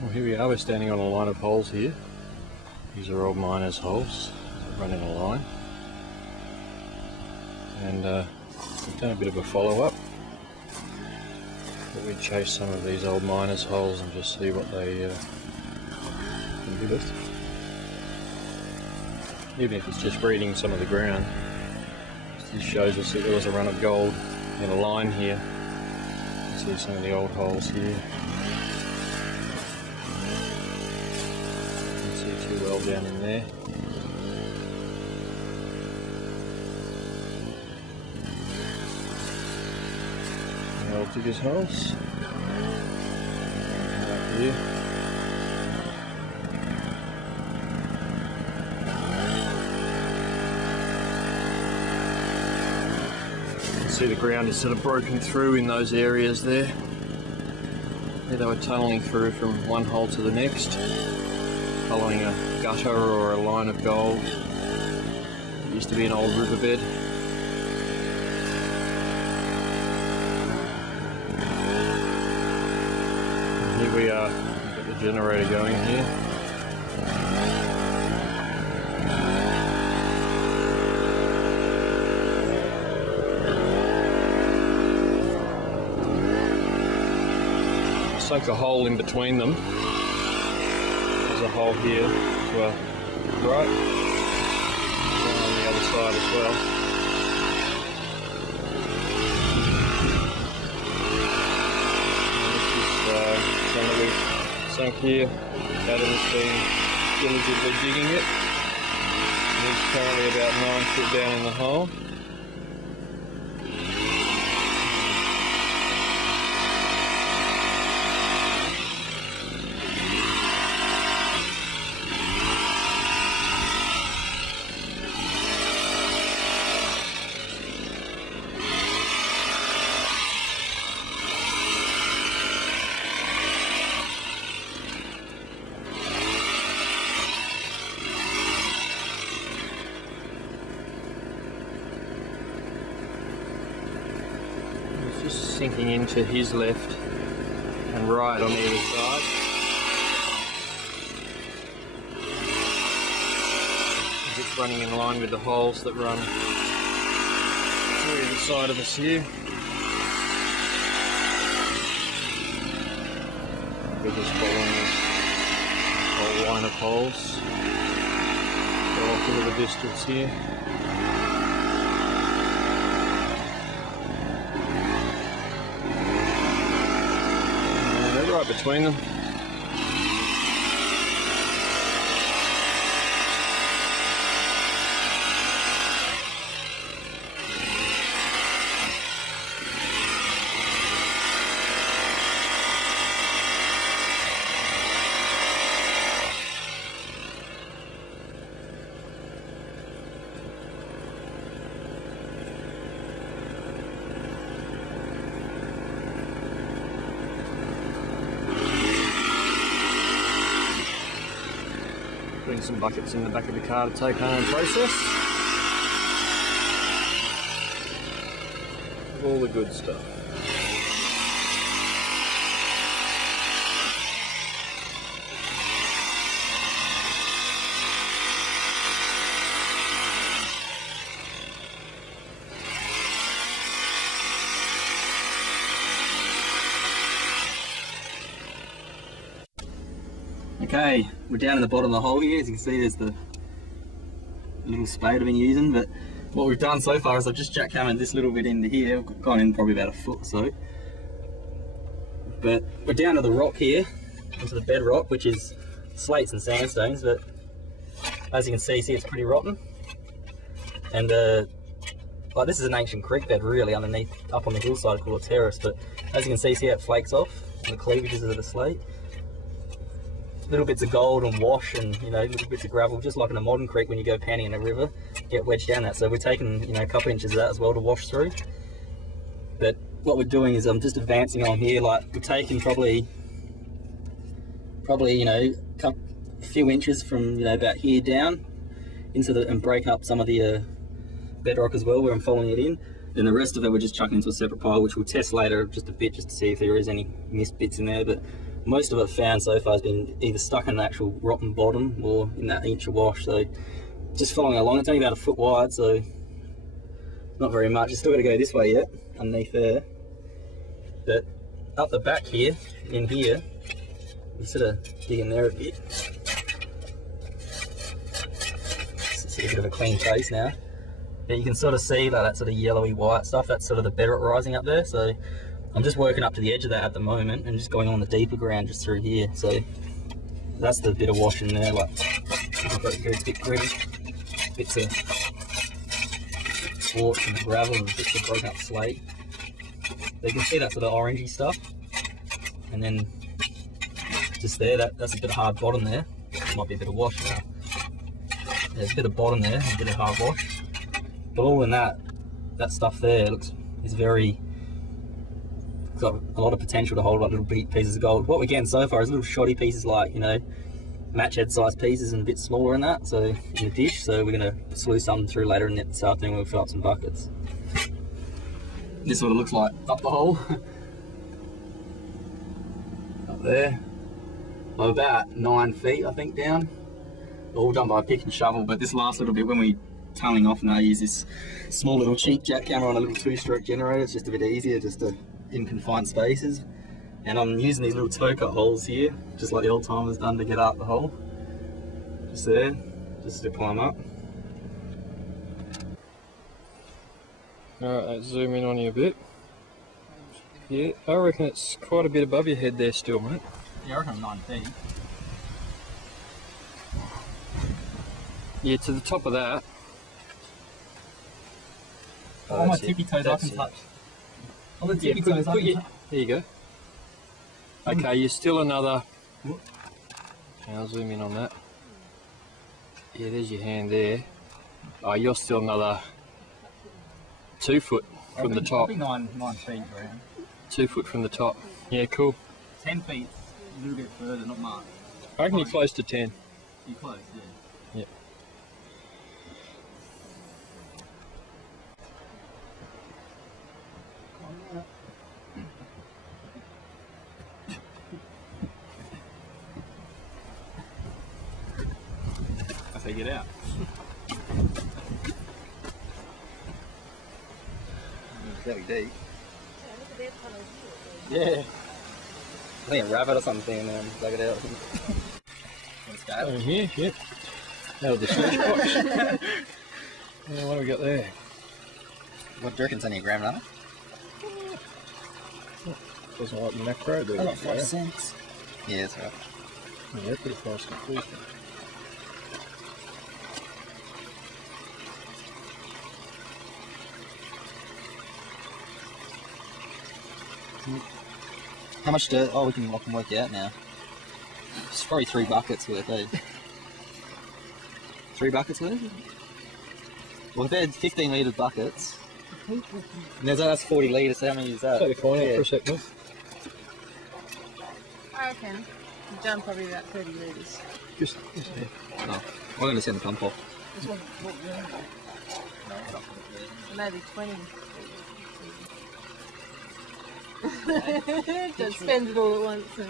Well, here we are, we're standing on a line of holes here. These are old miners' holes that run in a line. And we've done a bit of a follow-up. But we'd chase some of these old miners' holes and just see what they can give us. Even if it's just reading some of the ground. This shows us that there was a run of gold in a line here. You can see some of the old holes here. Too well down in there. The old digger's holes. Right here. You can see the ground is sort of broken through in those areas there. They were tunnelling through from one hole to the next, following a gutter or a line of gold. It used to be an old riverbed. And here we are, we've got the generator going here. I sunk a hole in between them. There's a hole here to our right, one on the other side as well. And this is one that we've sunk here. Adam's been diligently digging it. It's currently about 9 foot down in the hole. Just sinking into his left and right on either side. It's running in line with the holes that run through the side of us here. We're just following this whole line of holes. Go off a little distance here. Right between them. Putting some buckets in the back of the car to take home and process. All the good stuff. Okay, we're down in the bottom of the hole here. As you can see, there's the little spade I've been using, but what we've done so far is I've just jackhammered this little bit into here. I've gone in probably about a foot or so. But we're down to the rock here, into the bedrock, which is slates and sandstones, but as you can see it's pretty rotten. And like this is an ancient creek bed really underneath, up on the hillside called a terrace, but as you can see how it flakes off, and the cleavages of the slate. Little bits of gold and wash and, you know, little bits of gravel, just like in a modern creek when you go panning in a river, get wedged down that. So we're taking, you know, a couple inches of that as well to wash through. But what we're doing is I'm just advancing on here, like we're taking probably you know, a few inches from, you know, about here down into the, and break up some of the bedrock as well where I'm following it in. Then the rest of it we're just chucking into a separate pile, which we'll test later just a bit, just to see if there is any missed bits in there. But most of it found so far has been either stuck in the actual rotten bottom or in that inch of wash. So just following along, it's only about a foot wide, so not very much. It's still got to go this way yet, underneath there. But up the back here, in here, you sort of dig in there a bit. See a bit of a clean face now. But you can sort of see like that sort of yellowy white stuff, that's sort of the bedrock rising up there. So I'm just working up to the edge of that at the moment and just going on the deeper ground just through here. So that's the bit of wash in there, like I've got very thick gritty bits of quartz and gravel and bits of broken up slate. So you can see that sort of orangey stuff. And then just there, that's a bit of hard bottom there. Might be a bit of wash now. There's a bit of bottom there, a bit of hard wash. But all in that stuff there is very, it's got a lot of potential to hold like little pieces of gold. What we're getting so far is little shoddy pieces like, you know, match head size pieces and a bit smaller than that, so in a dish. So we're going to slew some through later in this afternoon when we fill up some buckets. This is what it looks like up the hole. Up there. I'm about 9 feet, I think, down. All done by a pick and shovel, but this last little bit, when we tunneling off now, I use this small little cheap jackhammer on a little 2-stroke generator. It's just a bit easier, just in confined spaces. And I'm using these little toe cut holes here, just like the old timers done to get out the hole. Just there, just to climb up. Alright, let's zoom in on you a bit. Yeah, I reckon it's quite a bit above your head there still, mate. Yeah, I reckon I'm 9 feet. Yeah, to the top of that. All my tippy toes I can touch. All the tippy toes I can touch. There you go. Okay, you're still another. I'll zoom in on that. Yeah, there's your hand there. Oh, you're still another 2 foot from the top. Probably 9 feet around. 2 foot from the top. Yeah, cool. 10 feet, a little bit further, not much. I reckon you're close to 10. You're close, yeah. Yeah. That's how you get out. It's very deep. Yeah. I think a rabbit or something and then dug it out. Let's go. Over here, yep. Out of the search box. Yeah, what do we got there? What do you reckon's only a gram runner? Doesn't like the macro, do I got it? 5 cents. Yeah, that's right. Yeah, pretty close to the How much dirt? Oh, we can work it out now. It's probably 3 buckets worth, eh? 3 buckets worth? Well, if they're 15 litre buckets, and that's 40 litres, so how many is that? Take the coin out for a second. I reckon you've done probably about 30 litres. Just here. Oh, I'm going to send the pump off. Maybe 20. Don't spend it all at once. So.